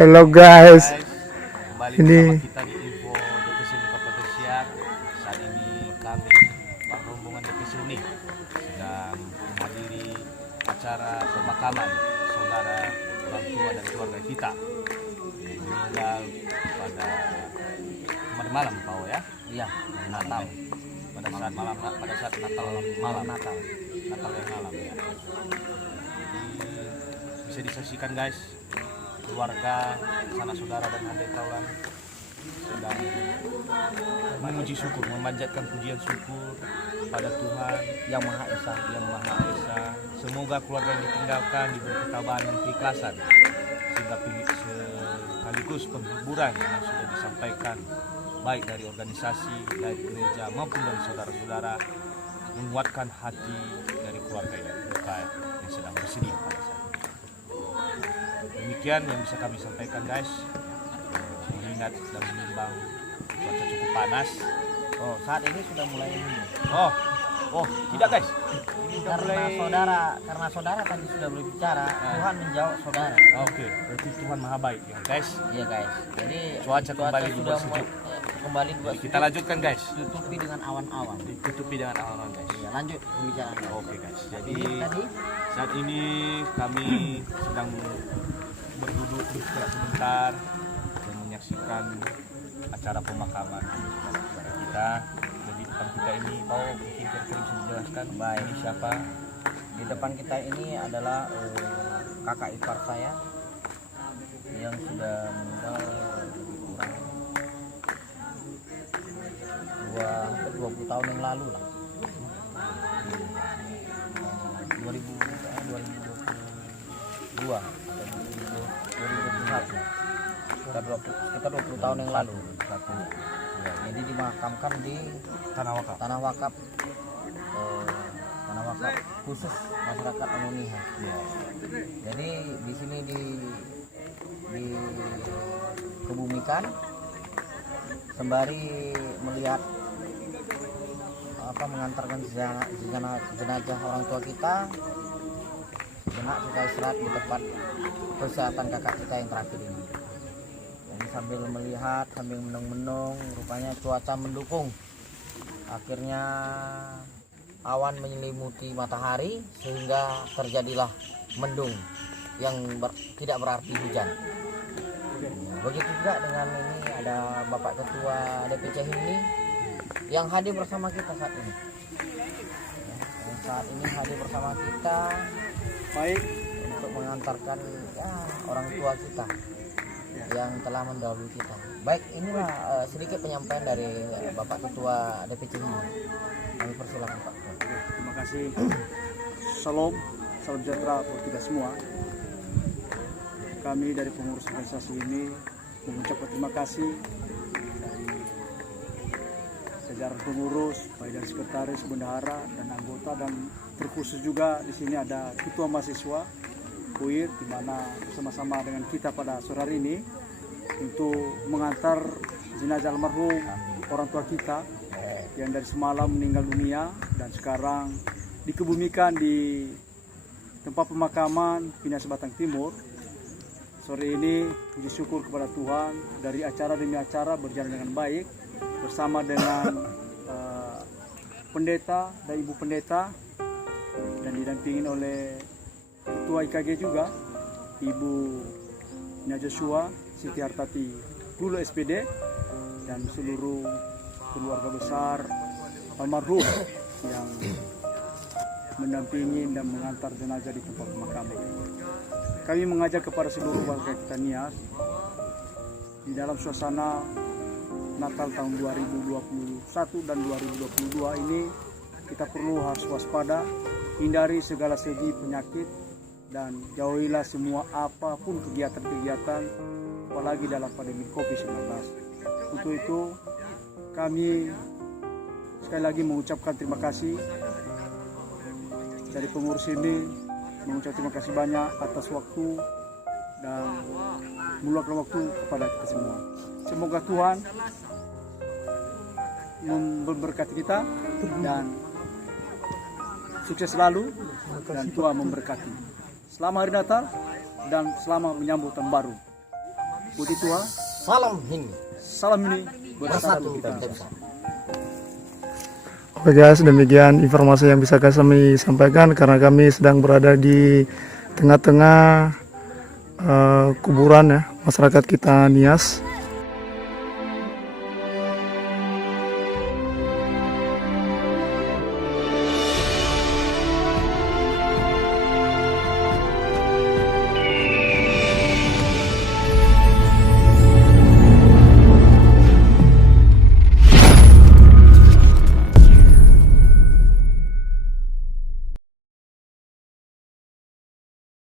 Hello guys. Kembali Ini bersama kita di Info DPC Kabupaten Siak. Saat ini kami rombongan DPC ini sedang menghadiri acara pemakaman saudara orang tua dan keluarga kita yang meninggal pada kemarin malam, Pak ya? Iya, Natal. Pada saat Natal malam yang malam ya. Jadi bisa disaksikan guys, keluarga, sanak saudara dan adik taulan sedang memuji syukur, memanjatkan pujian syukur pada Tuhan yang Maha Esa. Semoga keluarga yang ditinggalkan diberi ketabahan dan keikhlasan, sehingga sekaligus penghiburan yang sudah disampaikan baik dari organisasi, dari gereja maupun dari saudara-saudara menguatkan hati dari keluarga yang sedang bersedih pada saat ini. Demikian yang bisa kami sampaikan guys, mengingat dan menimbang cuaca cukup panas. Oh, saat ini sudah mulai mendung. Oh, tidak guys. Ini karena saudara tadi sudah berbicara, Tuhan menjawab saudara. Oke, berarti Tuhan Maha Baik ya guys. Iya guys. Jadi Cuaca kembali sudah sejuk. Kembali Jadi kita lanjutkan guys. ditutupi dengan awan-awan. Ditutupi dengan awan-awan guys. Ya, lanjut pembicaraan. Oke guys. Jadi Tadi saat ini kami sedang berduduk bergerak sebentar dan menyaksikan acara pemakaman saudara kita. Jadi depan kita ini, Pak, mungkin kira-kira bisa dijelaskan Baik. ini siapa? di depan kita ini adalah kakak ipar saya yang sudah meninggal lebih kurang hampir 20 tahun yang lalu lah. 2022 atau 2021, sekitar 20 tahun yang lalu. Ya, jadi dimakamkan di Tanah Wakaf. tanah wakaf khusus masyarakat Anuniha. Ya. Jadi di sini dikebumikan sembari melihat mengantarkan jenazah orang tua kita. Sejenak kita istirahat di tempat peristirahatan kakak kita yang terakhir ini. Jadi sambil melihat, sambil menung-menung, rupanya cuaca mendukung. Akhirnya awan menyelimuti matahari sehingga terjadilah mendung yang tidak berarti hujan. Begitu juga dengan ini ada Bapak Ketua DPC ini yang hadir bersama kita saat ini. Saat ini hadir bersama kita baik untuk mengantarkan orang tua kita yang telah mendahului kita. Baik, inilah sedikit penyampaian dari Bapak Ketua DPC ini. Kami persilakan Pak. Terima kasih. Salam sejahtera buat kita semua. Kami dari pengurus organisasi ini mengucapkan terima kasih dari jajaran pengurus, baik dari sekretaris, bendahara dan anggota, dan terkhusus juga di sini ada ketua mahasiswa UIR, di mana bersama-sama dengan kita pada sore hari ini untuk mengantar jenazah almarhum orang tua kita yang dari semalam meninggal dunia dan sekarang dikebumikan di tempat pemakaman Pinas Batang Timur. Sore ini puji syukur kepada Tuhan, dari acara demi acara berjalan dengan baik bersama dengan pendeta dan ibu pendeta, dan didampingin oleh ketua IKG juga, Ibu Nia Joshua Siti Hartati Gulu SPD, dan seluruh keluarga besar almarhum yang mendampingi dan mengantar jenazah di tempat pemakaman. Kami mengajak kepada seluruh warga kita Nias, di dalam suasana Natal tahun 2021 dan 2022 ini, kita perlu harus waspada, hindari segala segi penyakit, dan jauhilah semua apapun kegiatan-kegiatan apalagi dalam pandemi COVID-19. Untuk itu kami sekali lagi mengucapkan terima kasih dari pengurus ini, mengucapkan terima kasih banyak atas waktu dan meluangkan waktu kepada kita semua. Semoga Tuhan memberkati kita dan sukses selalu, dan Tuhan memberkati. Selamat Hari Natal dan selamat menyambut tahun baru. Putih tua, Salam ini salam ini bersatu kita. kita bisa. Oke guys, demikian informasi yang bisa kami sampaikan karena kami sedang berada di tengah-tengah kuburan ya masyarakat kita Nias.